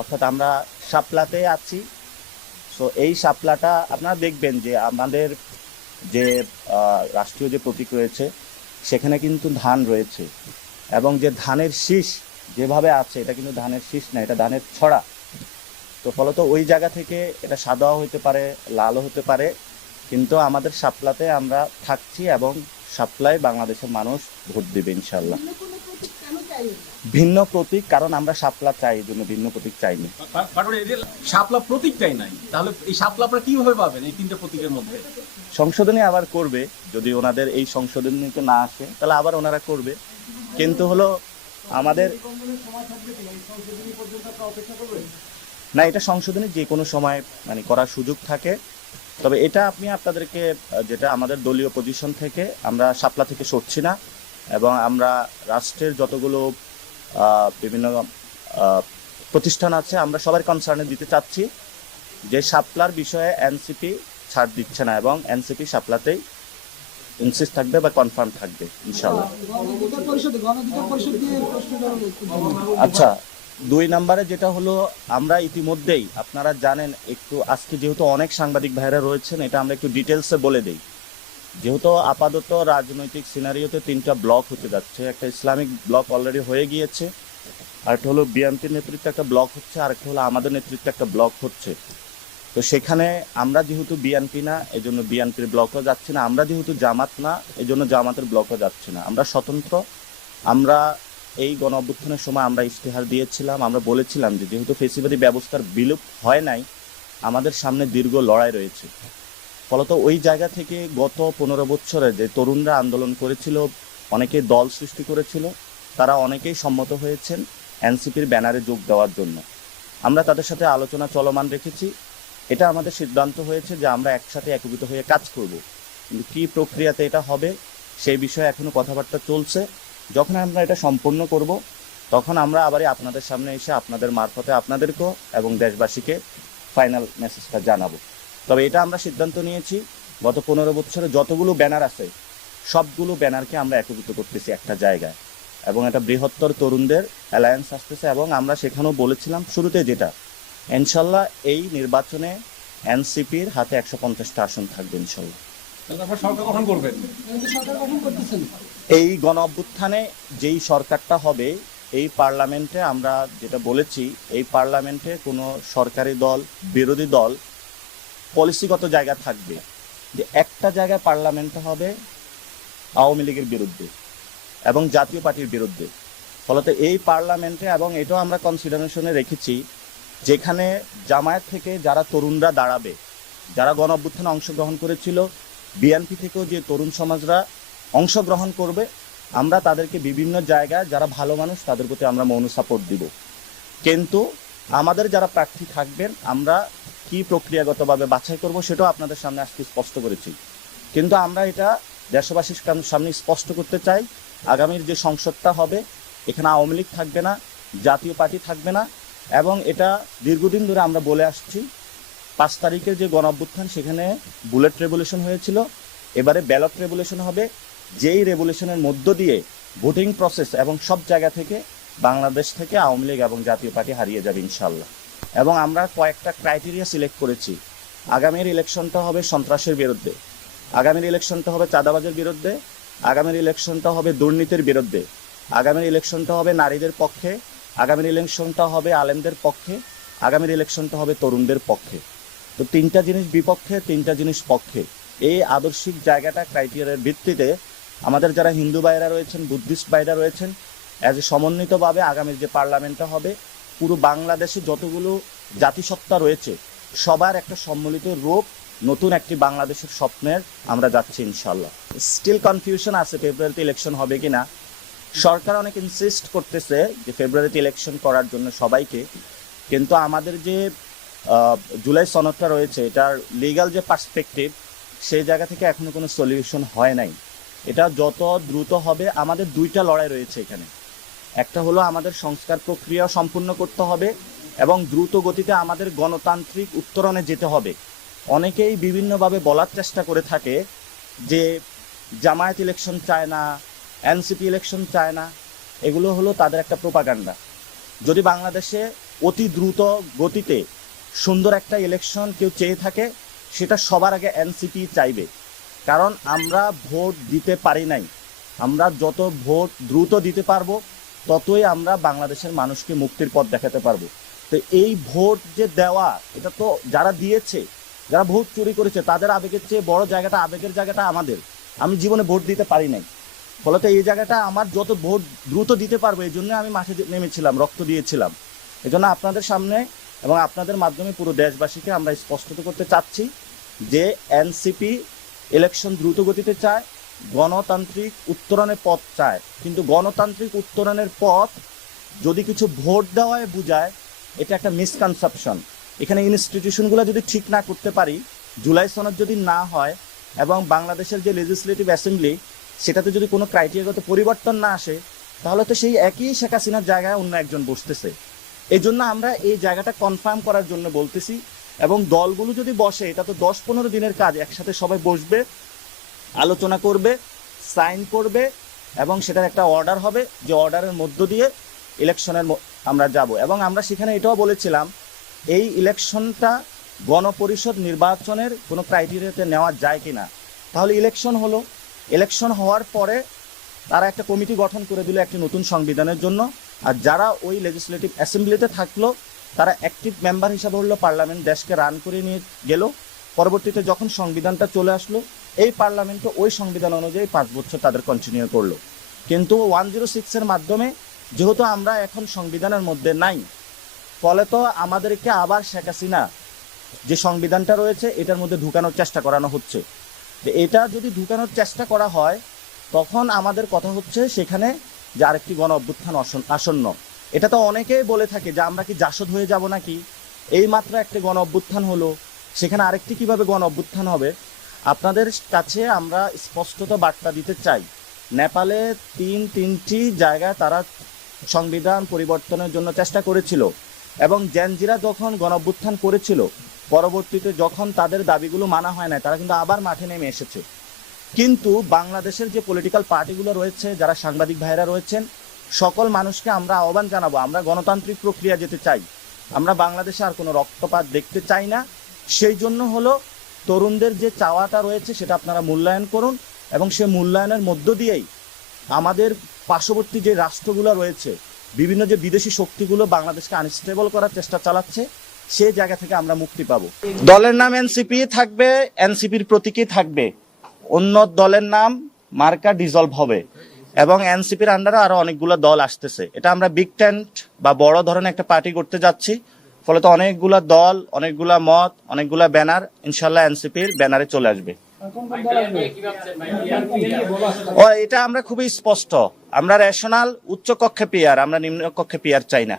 অর্থাৎ আমরা শাপলাতে আছি। সো এই শাপলাটা আপনারা দেখবেন যে আমাদের যে রাষ্ট্রীয় যে প্রতীক রয়েছে সেখানে কিন্তু ধান রয়েছে, এবং যে ধানের শীষ যেভাবে আছে এটা কিন্তু ধানের শীষ না, এটা ধানের ছড়া। তো ফলত ওই জায়গা থেকে এটা সাদাও হতে পারে, লালও হতে পারে, কিন্তু আমাদের শাপলাতে আমরা থাকছি এবং শাপলায় বাংলাদেশের মানুষ ভোট দেবে ইনশাল্লাহ। ভিন্ন প্রতীক, কারণ আমরা শাপলা চাই, এই জন্য ভিন্ন প্রতীক চাইনি। শাপলা প্রতীকটাই নাই, তাহলে এই শাপলা আপনারা কিভাবে পাবেন এই তিনটে প্রতীকের মধ্যে? সংশোধনী আবার করবে, যদি ওনাদের এই সংশোধনীতে না আসে তাহলে আবার ওনারা করবে। কিন্তু হলো আমাদের না, এটা সংশোধনী যে কোনো সময় মানে করার সুযোগ থাকে। তবে এটা আপনি আপনাদেরকে যেটা আমাদের দলীয় পজিশন থেকে আমরা শাপলা থেকে সরছি না, এবং আমরা রাষ্ট্রের যতগুলো বিভিন্ন প্রতিষ্ঠান আছে আমরা সবার কনসার্নে দিতে চাচ্ছি যে শাপলার বিষয়ে এনসিপি ছাড় দিচ্ছে না, এবং এনসিপি শাপলাতেই ইনসিস্ট থাকবে বা কনফার্ম থাকবে ইনশাআল্লাহ। আচ্ছা, 2 নম্বরে যেটা হলো, আমরা ইতিমধ্যেই আপনারা জানেন, একটু আজকে যেহেতু অনেক সাংবাদিক ভাইরা রয়েছেন, এটা আমরা একটু ডিটেলসে বলে দেই। যেহেতু আপাতত রাজনৈতিক সিনারিওতে 3টা ব্লক হতে যাচ্ছে, একটা ইসলামিক ব্লক অলরেডি হয়ে গিয়েছে, আরেকটা হলো বিএনপির নেতৃত্বে একটা ব্লক হচ্ছে, আরেকটা হলো আমাদের নেতৃত্বে একটা ব্লক হচ্ছে। তো সেখানে আমরা যেহেতু বিএনপি না, এই জন্য বিএনপির ব্লকও যাচ্ছে না, আমরা যেহেতু জামাত না, এই জন্য জামাতের ব্লকও যাচ্ছে না, আমরা স্বতন্ত্র। আমরা এই গণ অভ্যুত্থানের সময় আমরা ইশতেহার দিয়েছিলাম, আমরা বলেছিলাম যে যেহেতু ফেসিবাদী ব্যবস্থার বিলুপ হয় নাই, আমাদের সামনে দীর্ঘ লড়াই রয়েছে। ফলত ওই জায়গা থেকে গত 15 বছরে যে তরুণরা আন্দোলন করেছিল, অনেকেই দল সৃষ্টি করেছিল, তারা অনেকেই সম্মত হয়েছেন এনসিপির ব্যানারে যোগ দেওয়ার জন্য। আমরা তাদের সাথে আলোচনা চলমান রেখেছি। এটা আমাদের সিদ্ধান্ত হয়েছে যে আমরা একসাথে একীভূত হয়ে কাজ করব, কিন্তু কী প্রক্রিয়াতে এটা হবে সেই বিষয়ে এখনো কথাবার্তা চলছে। যখন আমরা এটা সম্পূর্ণ করব তখন আমরা আবারই আপনাদের সামনে এসে আপনাদের মারফতে আপনাদেরকেও এবং দেশবাসীকে ফাইনাল মেসেজটা জানাবো। তবে এটা আমরা সিদ্ধান্ত নিয়েছি, গত 15 বছরে যতগুলো ব্যানার আছে সবগুলো ব্যানারকে আমরা একীভূত করতেছি একটা জায়গায়, এবং এটা বৃহত্তর তরুণদের অ্যালায়েন্স আসতেছে। এবং আমরা সেখানেও বলেছিলাম শুরুতে যেটা, ইনশাল্লাহ এই নির্বাচনে এনসিপির হাতে 150টা আসন থাকবে ইনশাল্লাহ। সরকার গঠন করবেন? এই গণ অভ্যুত্থানে যেই সরকারটা হবে, এই পার্লামেন্টে আমরা যেটা বলেছি, এই পার্লামেন্টে কোনো সরকারি দল বিরোধী দল পলিসিগত জায়গা থাকবে যে একটা জায়গায় পার্লামেন্টে হবে আওয়ামী লীগের বিরুদ্ধে এবং জাতীয় পার্টির বিরুদ্ধে। ফলত এই পার্লামেন্টে, এবং এটাও আমরা কনসিডারেশনে রেখেছি, যেখানে জামায়াত থেকে যারা তরুণরা দাঁড়াবে, যারা গণ অভ্যুত্থানে অংশগ্রহণ করেছিল, বিএনপি থেকেও যে তরুণ সমাজরা অংশগ্রহণ করবে, আমরা তাদেরকে বিভিন্ন জায়গায় যারা ভালো মানুষ তাদের প্রতি আমরা মৌন সাপোর্ট দিব। কিন্তু আমাদের যারা প্রার্থী থাকবেন আমরা কি প্রক্রিয়াগতভাবে বাছাই করব সেটাও আপনাদের সামনে আজকে স্পষ্ট করেছি। কিন্তু আমরা এটা দেশবাসীর সামনে স্পষ্ট করতে চাই, আগামীর যে সংসদটা হবে এখানে আওয়ামী লীগ থাকবে না, জাতীয় পার্টি থাকবে না, এবং এটা দীর্ঘদিন ধরে আমরা বলে আসছি। 5 তারিখের যে গণ অভ্যুত্থান সেখানে বুলেট রেভলিউশন হয়েছিল, এবারে ব্যালট রেভলিউশন হবে, যেই রেভলিউশনের মধ্য দিয়ে ভোটিং প্রসেস এবং সব জায়গা থেকে বাংলাদেশ থেকে আওয়ামী লীগ এবং জাতীয় পার্টি হারিয়ে যাবে ইনশাল্লাহ। এবং আমরা কয়েকটা ক্রাইটেরিয়া সিলেক্ট করেছি। আগামীর ইলেকশনটা হবে সন্ত্রাসের বিরুদ্ধে, আগামীর ইলেকশনটা হবে চাঁদাবাজের বিরুদ্ধে, আগামীর ইলেকশনটা হবে দুর্নীতির বিরুদ্ধে, আগামীর ইলেকশনটা হবে নারীদের পক্ষে, আগামীর ইলেকশনটা হবে আলেমদের পক্ষে, আগামীর ইলেকশনটা হবে তরুণদের পক্ষে। তো 3টা জিনিস বিপক্ষে, 3টা জিনিস পক্ষে। এই আদর্শিক জায়গাটা ক্রাইটেরিয়ার ভিত্তিতে আমাদের যারা হিন্দু ভাইরা রয়েছেন, বুদ্ধিস্ট ভাইরা রয়েছেন, অ্যাজ এ সমন্বিতভাবে আগামীর যে পার্লামেন্টটা হবে, পুরো বাংলাদেশে যতগুলো জাতিসত্তা রয়েছে সবার একটা সম্মিলিত রূপ, নতুন একটি বাংলাদেশের স্বপ্নের আমরা যাচ্ছি ইনশাল্লাহ। স্টিল কনফিউশন আছে ফেব্রুয়ারিতে ইলেকশন হবে কিনা। সরকার অনেক ইনসিস্ট করতেছে যে ফেব্রুয়ারিতে ইলেকশন করার জন্য সবাইকে, কিন্তু আমাদের যে জুলাই সনদটা রয়েছে এটার লিগ্যাল যে পার্সপেক্টিভ, সেই জায়গা থেকে এখনো কোনো সলিউশন হয় নাই। এটা যত দ্রুত হবে, আমাদের 2টা লড়াই রয়েছে এখানে। একটা হলো আমাদের সংস্কার প্রক্রিয়া সম্পূর্ণ করতে হবে এবং দ্রুত গতিতে আমাদের গণতান্ত্রিক উত্তরণে যেতে হবে। অনেকেই বিভিন্নভাবে বলার চেষ্টা করে থাকে যে জামায়াত ইলেকশন চায় না, এনসিপি ইলেকশন চায় না, এগুলো হলো তাদের একটা প্রোপাগান্ডা। যদি বাংলাদেশে অতি দ্রুত গতিতে সুন্দর একটা ইলেকশন কেউ চেয়ে থাকে, সেটা সবার আগে এনসিপি চাইবে। কারণ আমরা ভোট দিতে পারি নাই, আমরা যত ভোট দ্রুত দিতে পারবো ততই আমরা বাংলাদেশের মানুষকে মুক্তির পথ দেখাতে পারবো। তো এই ভোট যে দেওয়া, এটা তো যারা দিয়েছে, যারা ভোট চুরি করেছে তাদের আবেগের চেয়ে বড় জায়গাটা, আবেগের জায়গাটা আমাদের। আমি জীবনে ভোট দিতে পারি নাই, ফলত এই জায়গাটা আমার যত ভোট দ্রুত দিতে পারবো এই জন্য আমি মাঠে নেমেছিলাম, রক্ত দিয়েছিলাম। এই জন্য আপনাদের সামনে এবং আপনাদের মাধ্যমে পুরো দেশবাসীকে আমরা স্পষ্ট করতে চাচ্ছি যে এনসিপি ইলেকশন দ্রুত গতিতে চায়, গণতান্ত্রিক উত্তরণের পথ চায়। কিন্তু গণতান্ত্রিক উত্তরণের পথ যদি কিছু ভোট দেওয়ায় বোঝায়, এটা একটা মিসকনসেপশন। এখানে ইনস্টিটিউশনগুলো যদি ঠিক না করতে পারি, জুলাই সনদ যদি না হয় এবং বাংলাদেশের যে লেজিসলেটিভ অ্যাসেম্বলি সেটাতে যদি কোনো ক্রাইটেরিয়াগত পরিবর্তন না আসে, তাহলে তো সেই একই শেখ হাসিনার জায়গায় অন্য একজন বসতেছে। এই জন্য আমরা এই জায়গাটা কনফার্ম করার জন্য বলতেছি। এবং দলগুলো যদি বসে, এটা তো 10-15 দিনের কাজ, একসাথে সবাই বসবে, আলোচনা করবে, সাইন করবে এবং সেটার একটা অর্ডার হবে, যে অর্ডারের মধ্য দিয়ে ইলেকশনের আমরা যাব। এবং আমরা সেখানে এটাও বলেছিলাম, এই ইলেকশনটা গণপরিষদ নির্বাচনের কোনো ক্রাইটেরিয়াতে নেওয়া যায় কিনা। তাহলে ইলেকশন হলো, ইলেকশন হওয়ার পরে তারা একটা কমিটি গঠন করে দিল একটি নতুন সংবিধানের জন্য, আর যারা ওই লেজিসলেটিভ অ্যাসেম্বলিতে থাকলো তারা অ্যাক্টিভ মেম্বার হিসাবে হলো, পার্লামেন্ট দেশকে রান করে নিয়ে গেল। পরবর্তীতে যখন সংবিধানটা চলে আসলো, এই পার্লামেন্টও ওই সংবিধান অনুযায়ী 5 বছর তাদের কন্টিনিউ করলো। কিন্তু 106-এর মাধ্যমে যেহেতু আমরা এখন সংবিধানের মধ্যে নাই, ফলে তো আমাদেরকে আবার শেখ হাসিনা যে সংবিধানটা রয়েছে এটার মধ্যে ঢুকানোর চেষ্টা করানো হচ্ছে। এটা যদি ঢুকানোর চেষ্টা করা হয়, তখন আমাদের কথা হচ্ছে সেখানে যে আরেকটি গণ অভ্যুত্থান আসন্ন। এটা তো অনেকেই বলে থাকে যে আমরা কি জাসদ হয়ে যাব নাকি, এই মাত্র একটি গণ অভ্যুত্থান হলো, সেখানে আরেকটি কিভাবে গণ অভ্যুত্থান হবে। আপনাদের কাছে আমরা স্পষ্টত বার্তা দিতে চাই, নেপালে তিনটি জায়গায় তারা সংবিধান পরিবর্তনের জন্য চেষ্টা করেছিল এবং জেনজিরা যখন গণ অভ্যুত্থান করেছিল, পরবর্তীতে যখন তাদের দাবিগুলো মানা হয় না, তারা কিন্তু আবার মাঠে নেমে এসেছে। কিন্তু বাংলাদেশের যে পলিটিক্যাল পার্টিগুলো রয়েছে, যারা সাংবাদিক ভাইরা রয়েছেন, সকল মানুষকে আমরা আহ্বান জানাবো, আমরা গণতান্ত্রিক প্রক্রিয়া যেতে চাই, আমরা বাংলাদেশে আর কোনো রক্তপাত দেখতে চাই না। সেই জন্য হলো তরুণদের যে চাওয়াটা রয়েছে সেটা আপনারা মূল্যায়ন করুন এবং সে মূল্যায়নের মধ্য দিয়েই আমাদের পার্শ্ববর্তী যে রাষ্ট্রগুলো রয়েছে, বিভিন্ন যে বিদেশি শক্তিগুলো বাংলাদেশকে আনস্টেবল করার চেষ্টা চালাচ্ছে, সেই জায়গা থেকে আমরা মুক্তি পাবো। দলের নাম এনসিপি থাকবে, এনসিপির প্রতীকী থাকবে, অন্য দলের নাম মার্কা ডিজলভ হবে এবং এনসিপির আন্ডারে আরো অনেকগুলো দল আসতেছে। এটা আমরা বিগ টেন্ট বা বড় ধরনের একটা পার্টি করতে যাচ্ছি, ফলে তো অনেকগুলা দল, অনেকগুলা মত, অনেকগুলা ব্যানার ইনশাল্লাহ এনসিপির ব্যানারে চলে আসবে। এটা আমরা খুবই স্পষ্ট, আমরা রেশনাল উচ্চ কক্ষে পিয়ার, আমরা নিম্ন কক্ষে পিয়ার চাই না।